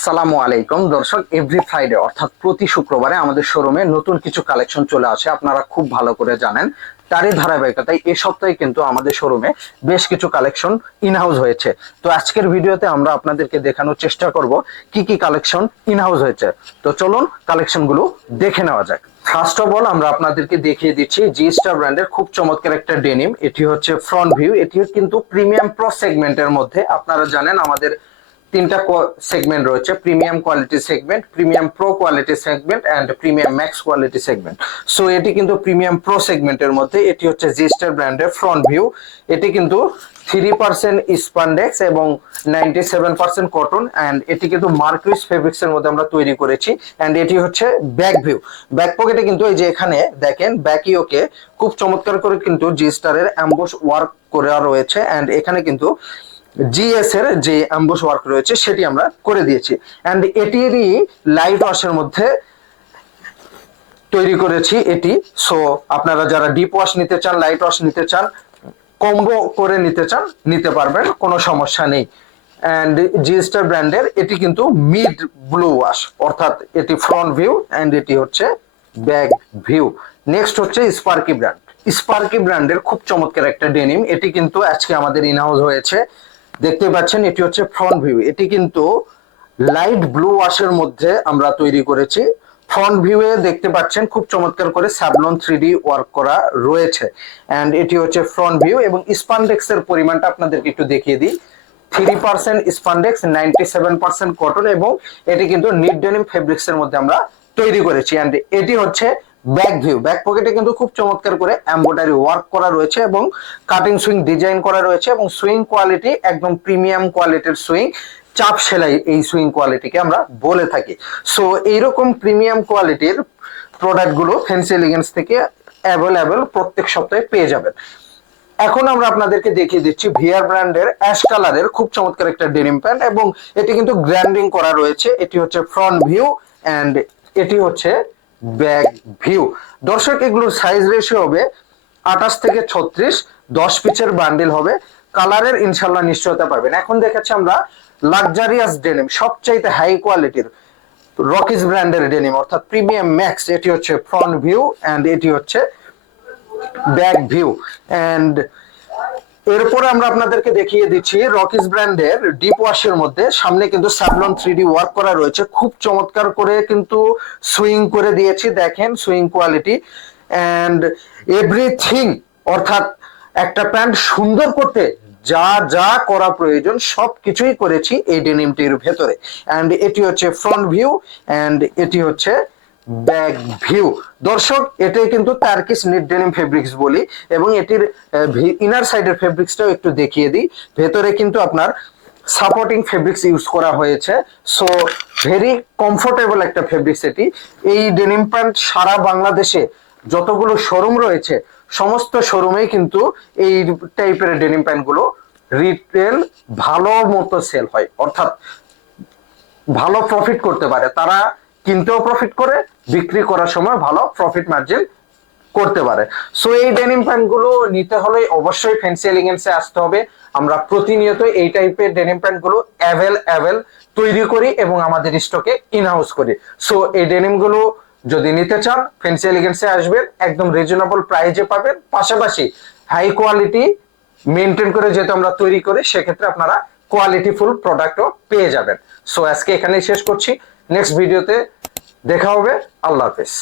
আসসালামু আলাইকুম দর্শক, এভরি ফ্রাইডে অর্থাৎ প্রতি শুক্রবারে আমাদের শোরুমে নতুন কিছু কালেকশন চলে আসে, আপনারা খুব ভালো করে জানেন। তারই ধারাবাহিকতায় এই সপ্তাহে কিন্তু আমাদের শোরুমে বেশ কিছু কালেকশন ইনহাউস হয়েছে। তো আজকের ভিডিওতে আমরা আপনাদেরকে দেখানোর চেষ্টা করব কি কি কালেকশন ইনহাউস হয়েছে। তো চলুন কালেকশনগুলো দেখে নেওয়া যাক। ফার্স্ট অফ অল আমরা আপনাদেরকে দেখিয়ে দিচ্ছি জি স্টার ব্র্যান্ডের খুব চমৎকার একটা ডেনিম। এটি হচ্ছে ফ্রন্ট ভিউ, এটি কিন্তু প্রিমিয়াম প্রো সেগমেন্টের মধ্যে। আপনারা জানেন আমাদের তিনটা সেগমেন্ট রয়েছে: premium quality segment, premium pro quality segment and premium max quality segment. So এটি কিন্তু প্রিমিয়াম প্রো সেগমেন্টের মধ্যে। এটি হচ্ছে জিস্টার ব্র্যান্ডের ফ্রন্ট ভিউ। এটি কিন্তু 3% স্পান্ডেক্স এবং 97% কটন, এন্ড এটি কিন্তু মার্কুইস ফেব্রিক্স এর মধ্যে আমরা তৈরি করেছি। এন্ড এটি হচ্ছে ব্যাক ভিউ। ব্যাক পকেটে কিন্তু এই যে এখানে দেখেন ব্যাকিওকে খুব চমৎকার করে কিন্তু জিস্টারের এমবস ওয়ার্ক করা রয়েছে। এন্ড এখানে কিন্তু জিএস এর যে অ্যাম্বুশ ওয়ার্ক রয়েছে সেটি আমরা করে দিয়েছি। এন্ড এটিরই লাইট ওয়াশের মধ্যে তৈরি করেছি এটি। সো আপনারা যারা ডিপ ওয়াশ নিতে চান, লাইট ওয়াশ নিতে চান, কম্বো করে নিতে চান, নিতে পারবেন, কোনো সমস্যা নেই। এন্ড জিস্টার ব্র্যান্ডের এটি কিন্তু মিড ব্লু ওয়াশ, অর্থাৎ এটি ফ্রন্ট ভিউ এন্ড এটি হচ্ছে ব্যাক ভিউ। নেক্সট হচ্ছে স্পার্কি ব্র্যান্ড। স্পার্কি ব্র্যান্ডের খুব চমৎকার একটা ডেনিম, এটি কিন্তু আজকে আমাদের ইনহাউস হয়েছে। দেখতে পাচ্ছেন এটি হচ্ছে ফ্রন্ট ভিউ। এটি কিন্তু লাইট ব্লু ওয়াশের মধ্যে আমরা তৈরি করেছি। ফ্রন্ট ভিউয়ে দেখতে পাচ্ছেন খুব চমৎকার করে স্যাভলন 3D ওয়ার্ক করা রয়েছে। এন্ড এটি হচ্ছে ফ্রন্ট ভিউ এবং স্পান্ডেক্স এর পরিমাণটা আপনাদেরকে একটু দেখিয়ে দিই। 3% স্পান্ডেক্স, 97% কটন, এবং এটি কিন্তু নিট ডেনিম ফেব্রিক্স এর মধ্যে আমরা তৈরি করেছি। এন্ড এটি হচ্ছে ব্যাক ভিউ। ব্যাক পকেটে কিন্তু খুব চমৎকার করে এমব্রয়ডারি ওয়ার্ক করা রয়েছে এবং কাটিং সুইং ডিজাইন করা রয়েছে, এবং সুইং কোয়ালিটি একদম প্রিমিয়াম কোয়ালিটির সুইং, চাপ সেলাই এই সুইং কোয়ালিটিকে আমরা বলে থাকি। সো এইরকম প্রিমিয়াম কোয়ালিটির প্রোডাক্টগুলো ফ্যান্সি এলিগেন্স থেকে অ্যাভেলেবল প্রত্যেক সপ্তাহে পেয়ে যাবেন। এখন আমরা আপনাদেরকে দেখিয়ে দিচ্ছি ভিআর ব্র্যান্ডের অ্যাশ কালারের খুব চমৎকার একটা ডেনিম প্যান্ট, এবং এটি কিন্তু গ্র্যান্ডিং করা রয়েছে। এটি হচ্ছে ফ্রন্ট ভিউ এন্ড এটি হচ্ছে ব্যাক ভিউ। দর্শক, এগুলোর সাইজ রেশিও হবে 28 থেকে 36, 10 পিচের বান্ডিল হবে। কালারের ইনশাল্লাহ নিশ্চয়তা পাবেন। এখন দেখাচ্ছি আমরা লাক্সারিয়াস ডেনিম, সবচাইতে হাই কোয়ালিটির রকিস ব্র্যান্ডের ডেনিম, অর্থাৎ প্রিমিয়াম ম্যাক্স। এটি হচ্ছে ফ্রন্ট ভিউ এন্ড এটি হচ্ছে ব্যাক ভিউ। এন্ড এরপরে আমরা আপনাদেরকে দেখিয়ে দিচ্ছি রকিস ব্র্যান্ডের ডিপ ওয়াশের মধ্যে। সামনে কিন্তু স্যাভলন 3D ওয়ার্ক করা রয়েছে, খুব চমৎকার করে কিন্তু সুইং করে দিয়েছি, দেখেন সুইং কোয়ালিটি এন্ড এভরিথিং। অর্থাৎ একটা প্যান্ট সুন্দর করতে যা যা করা প্রয়োজন সবকিছুই করেছি এই ডেনিমটির ভেতরে। এন্ড এটি হচ্ছে ফ্রন্ট ভিউ এন্ড এটি হচ্ছে ব্যাক ভিউ। দর্শক, এটাই কিন্তু টার্কিশ নিট ডেনিম ফেব্রিক্স বলি, এবং এটির ইনার সাইডের ফেব্রিক্সটাও একটু দেখিয়ে দিই। ভেতরে কিন্তু আপনার সাপোর্টিং ফেব্রিক্স ইউজ করা হয়েছে। সো ভেরি কমফোর্টেবল একটা ফেব্রিক্স এটি। এই ডেনিম প্যান্ট সারা বাংলাদেশে যতগুলো শোরুম রয়েছে সমস্ত শোরুমেই কিন্তু এই টাইপের ডেনিম প্যান্ট গুলো রিটেল ভালো মতো সেল হয়, অর্থাৎ ভালো প্রফিট করতে পারে তারা। কিনতেও প্রফিট করে, বিক্রি করার সময় ভালো প্রফিট মার্জিন করতে পারে। সো এই ডেনিম প্যান্ট গুলো নিতে হলে অবশ্যই ফ্যান্সি এলিগেন্সে আসতে হবে। আমরা প্রতিনিয়ত এই টাইপের ডেনিম প্যান্ট গুলো অ্যাভেলেবল তৈরি করি এবং আমাদের স্টকে ইনহাউস করি। সো এই ডেনিম গুলো যদি নিতে চান ফ্যান্সি এলিগেন্সে আসবেন, একদম রিজনেবল প্রাইসে পাবেন। পাশাপাশি হাই কোয়ালিটি মেনটেন করে যেহেতু আমরা তৈরি করি, সেক্ষেত্রে আপনারা কোয়ালিটিফুল প্রোডাক্টও পেয়ে যাবেন। সো আজকে এখানেই শেষ করছি, নেক্সট ভিডিওতে দেখা হবে। আল্লাহ হাফেজ।